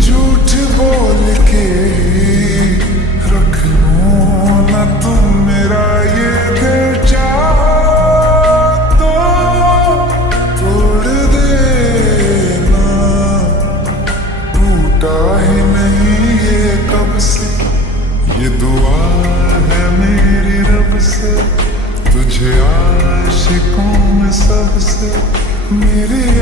झूठ बोल के रख लो ना तुम मेरा ये दिल, चाहो तो तोड़ देना। टूटा ही नहीं ये कब से, ये दुआ है मेरी रब से, तुझे आशिकों में सबसे मेरी